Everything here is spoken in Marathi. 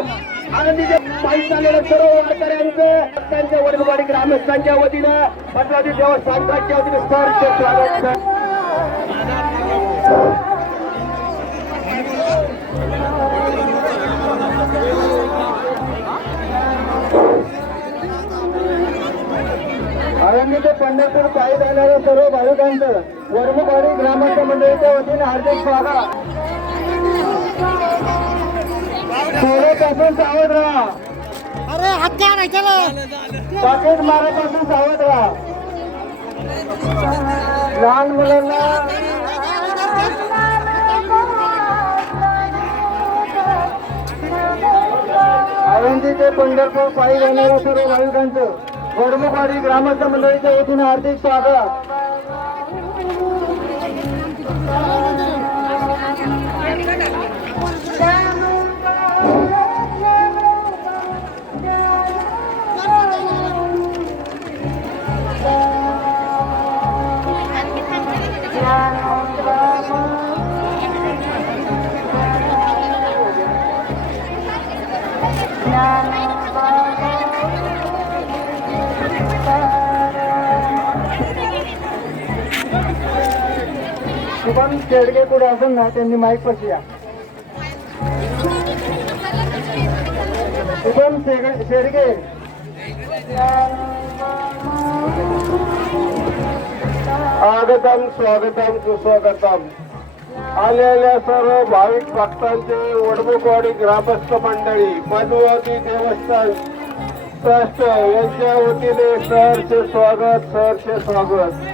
आनंदीचे पायी चाललेल्या सर्व वारकऱ्यांचं त्यांच्या वडगाडी ग्रामस्थांच्या वतीनं पटवादी देवस्थानच्या वतीनं सहर्ष स्वागत. आळंदी ते पंढरपूर पायी जाणाऱ्या सर्व भाविकांचं वडगाडी ग्रामस्थ मंडळीच्या वतीने हार्दिक स्वागत. सोन्यापासून सावध राहा. अरे हात काय नाही त्याला पाकिट मारापासून सावध राहा. लहान मुलांना आळंदी ते पंढरपूर पायी जाणाऱ्या सर्व भाविकांचं वडमुखवाडी ग्रामस्थ मंडळीच्या वतीने हार्दिक स्वागत. शुभम शेडगे पुढे असून ना त्यांनी माईक पशी या. शुभम शेडगे स्वागतम स्वागतम सुस्वागतम. आलेल्या सर्व भाविक भक्तांचे वडमुखवाडी ग्रामस्थ मंडळी पद्मावती देवस्थान ट्रस्ट यांच्या वतीने सहर्ष स्वागत.